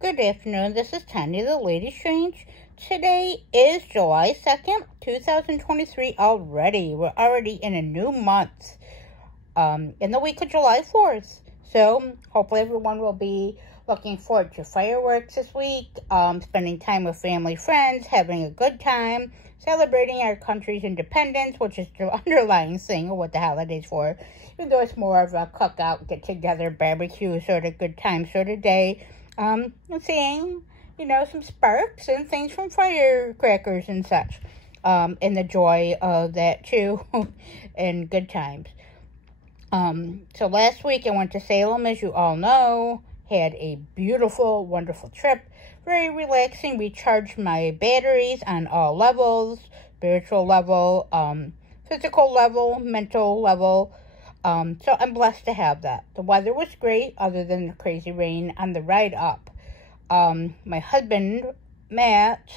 Good afternoon, this is Tanya, the Lady Strange. Today is July 2nd, 2023 already. We're already in a new month, in the week of July 4th. So, hopefully everyone will be looking forward to fireworks this week, spending time with family, friends, having a good time, celebrating our country's independence, which is the underlying thing of what the holiday's for, even though it's more of a cookout, get-together, barbecue, sort of good time sort of day. And seeing, some sparks and things from firecrackers and such, and the joy of that too, and good times. So last week I went to Salem, as you all know, had a beautiful, wonderful trip, very relaxing, recharged my batteries on all levels, spiritual level, physical level, mental level. So I'm blessed to have that. The weather was great, other than the crazy rain on the ride up. My husband, Matt,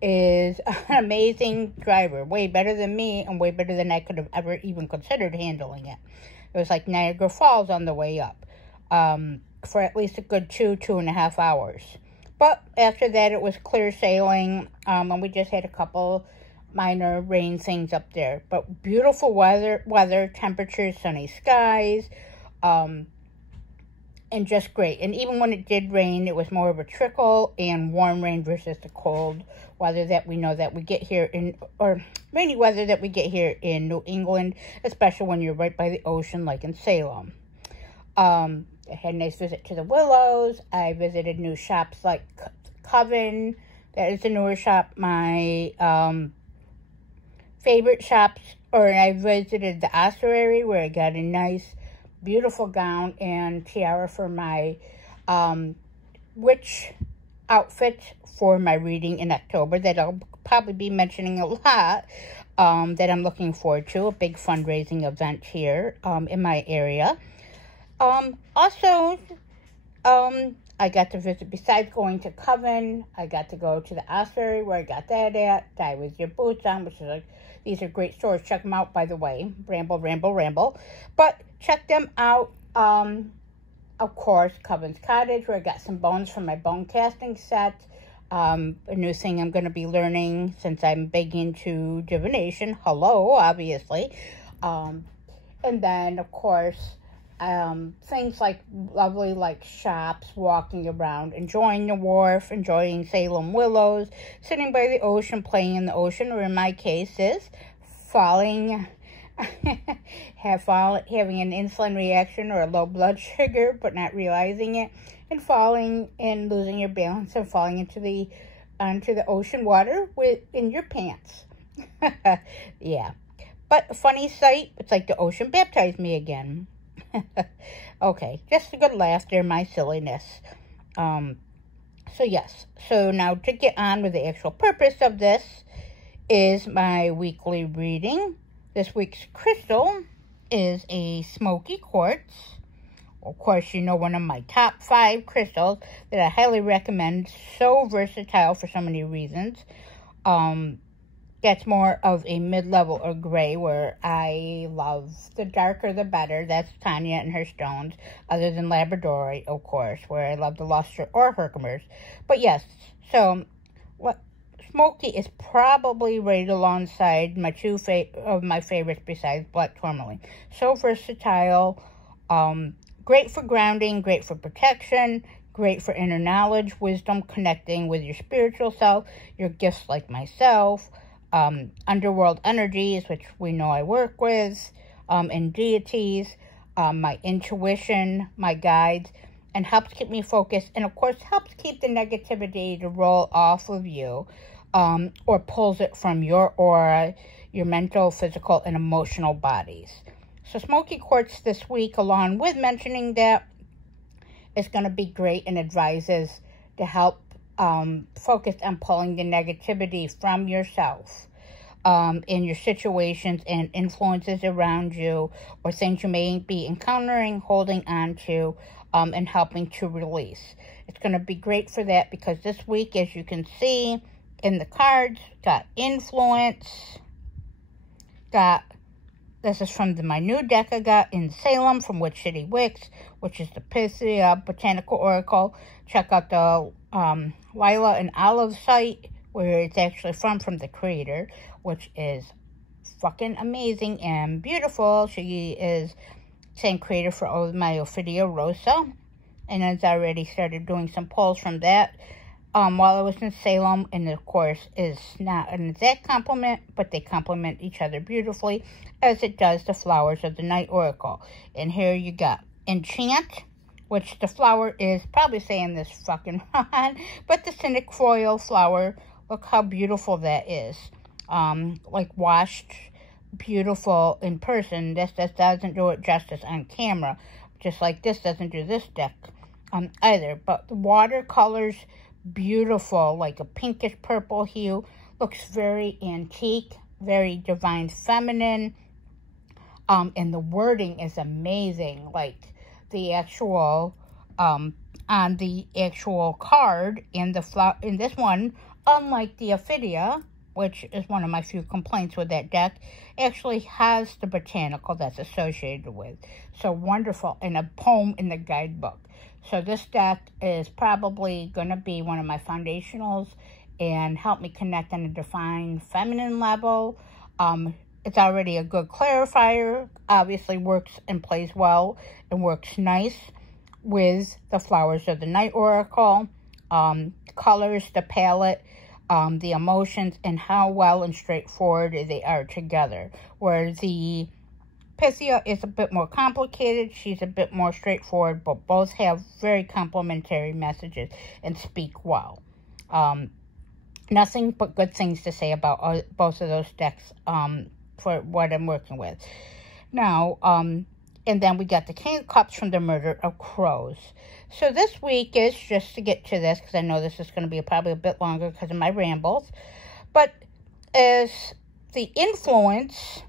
is an amazing driver. Way better than me, and way better than I could have ever even considered handling it. It was like Niagara Falls on the way up, for at least a good 2.5 hours. But after that, it was clear sailing, and we just had a couple minor rain things up there, but beautiful weather, temperatures, sunny skies, and just great. And even when it did rain, it was more of a trickle and warm rain versus the cold weather that we know that we get here or rainy weather that we get here in New England, especially when you're right by the ocean, like in Salem. I had a nice visit to the Willows. I visited new shops like Coven. That is a newer shop. My favorite shops, or I visited the ossuary where I got a nice, beautiful gown and tiara for my witch outfit for my reading in October that I'll probably be mentioning a lot, that I'm looking forward to, a big fundraising event here in my area. Also, I got to visit, besides going to Coven, I got to go to the ossuary where I got that at, Die With Your Boots On, which is like, these are great stores. Check them out, by the way. Ramble. But check them out. Of course, Coven's Cottage, where I got some bones from my bone casting set. A new thing I'm going to be learning since I'm big into divination. Hello, obviously. And then, of course, things like lovely, like shops, walking around, enjoying the wharf, enjoying Salem Willows, sitting by the ocean, playing in the ocean, or in my case is falling, having an insulin reaction or a low blood sugar, but not realizing it, and falling and losing your balance and falling onto the ocean water in your pants. Yeah. But a funny sight, it's like the ocean baptized me again. Okay, just a good laugh there, my silliness. So yes, so now to get on with the actual purpose of this is my weekly reading. This week's crystal is a smoky quartz. Of course, one of my top 5 crystals that I highly recommend. So versatile for so many reasons. That's more of a mid-level or gray, where I love the darker the better. That's Tanya and her stones, other than Labradorite, of course, where I love the luster or Herkimer's. But yes, so smoky is probably right alongside my two of my favorites besides black tourmaline. So versatile, great for grounding, great for protection, great for inner knowledge, wisdom, connecting with your spiritual self, your gifts like myself, underworld energies, which we know I work with, and deities, my intuition, my guides, and helps keep me focused, and of course helps keep the negativity to roll off of you, or pulls it from your aura, your mental, physical, and emotional bodies. So smoky quartz this week, along with mentioning that, is going to be great and advises to help focus on pulling the negativity from yourself, in your situations and influences around you, or things you may be encountering, holding on to, and helping to release. It's going to be great for that, because this week, as you can see in the cards, got influence, got This is from my new deck I got in Salem from Witch City Wicks, which is the Pythia Botanical Oracle. Check out the Lila and Olive site, where it's actually from the creator, which is fucking amazing and beautiful. She is same creator for my Ophidia Rosa, and has already started doing some polls from that while I was in Salem. And of course is not an exact complement, but they complement each other beautifully, as it does the Flowers of the Night Oracle. And here you got Enchant, which the flower is probably saying this fucking wrong, but the cinquefoil flower, look how beautiful that is. Like washed beautiful in person. This doesn't do it justice on camera, just like this doesn't do this deck either. But the watercolors, beautiful, like a pinkish purple hue, looks very antique, very divine feminine, and the wording is amazing. Like the actual on the actual card in the in this one, unlike the Ophidia, which is one of my few complaints with that deck, actually has the botanical that's associated with. So wonderful, and a poem in the guidebook. So this deck is probably going to be one of my foundationals and help me connect on a divine feminine level. It's already a good clarifier. Obviously works and plays well and works nice with the Flowers of the Night Oracle. Colors, the palette, the emotions, and how well and straightforward they are together. Where the Pythia is a bit more complicated, she's a bit more straightforward, but both have very complementary messages and speak well. Nothing but good things to say about both of those decks for what I'm working with. Now, and then we got the King of Cups from the Murder of Crows. So this week is, just to get to this, because I know this is going to be probably a bit longer because of my rambles, but as the influence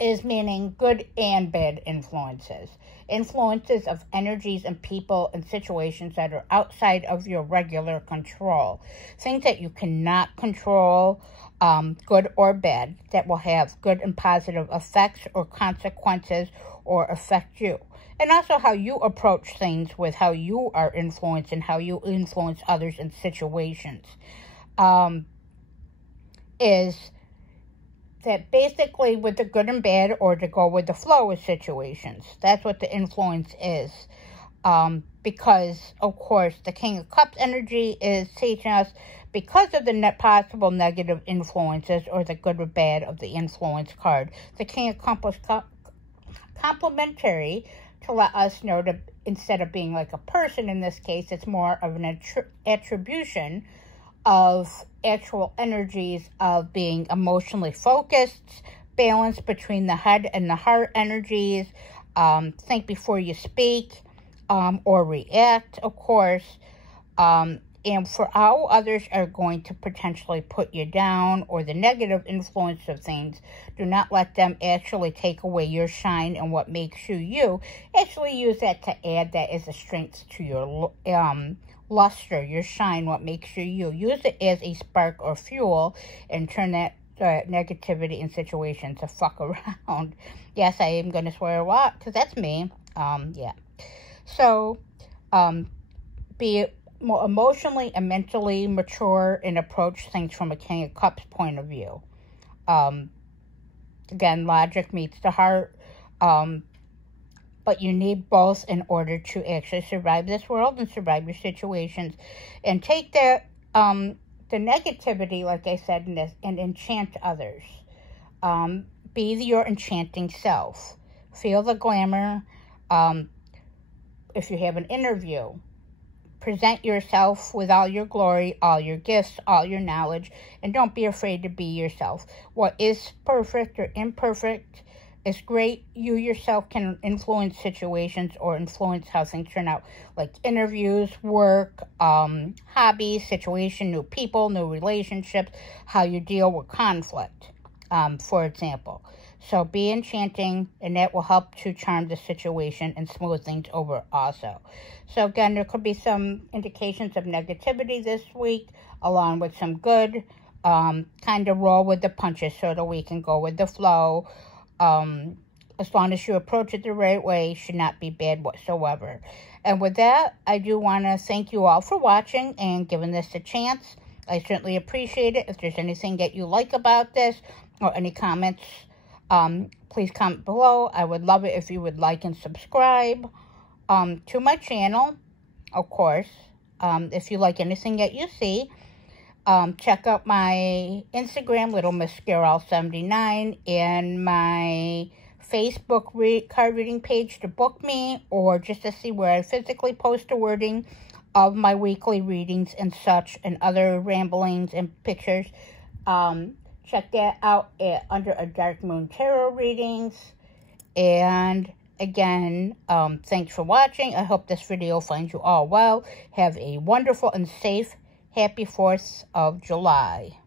is meaning good and bad influences. Influences of energies and people and situations that are outside of your regular control. Things that you cannot control, good or bad, that will have good and positive effects or consequences or affect you. And also how you approach things with how you are influenced and how you influence others in situations. Is that basically with the good and bad, or to go with the flow of situations. That's what the influence is. Because, of course, the King of Cups energy is teaching us, because of the possible negative influences or the good or bad of the influence card, the King of Cups complementary to let us know that instead of being like a person in this case, it's more of an attribution of actual energies of being emotionally focused, balance between the head and the heart energies, think before you speak, or react, of course, and for how others are going to potentially put you down, or the negative influence of things, do not let them actually take away your shine and what makes you you. Actually use that to add that as a strength to your luster, your shine, what makes you you. Use it as a spark or fuel, and turn that negativity in situations to fuck around. Yes, I am going to swear a lot, because that's me. Yeah. So, be more emotionally and mentally mature and approach things from a King of Cups point of view. Again, logic meets the heart. But you need both in order to actually survive this world and survive your situations. And take the negativity, like I said in this, and enchant others. Be your enchanting self. Feel the glamour. If you have an interview, present yourself with all your glory, all your gifts, all your knowledge, and don't be afraid to be yourself. What is perfect or imperfect is great. You yourself can influence situations or influence how things turn out, like interviews, work, hobbies, situation, new people, new relationships, how you deal with conflict, for example. So be enchanting, and that will help to charm the situation and smooth things over also. So again, there could be some indications of negativity this week, along with some good. Kind of roll with the punches so that we can go with the flow. as long as you approach it the right way, should not be bad whatsoever. And with that, I do want to thank you all for watching and giving this a chance. I certainly appreciate it. If there's anything that you like about this or any comments, please comment below. I would love it if you would like and subscribe to my channel, of course. If you like anything that you see, check out my Instagram, Little Miss Scarol 79, and my Facebook card reading page to book me, or just to see where I physically post the wording of my weekly readings and such, and other ramblings and pictures. Check that out under a Dark Moon Tarot readings. And again, thanks for watching. I hope this video finds you all well. Have a wonderful and safe, happy 4th of July.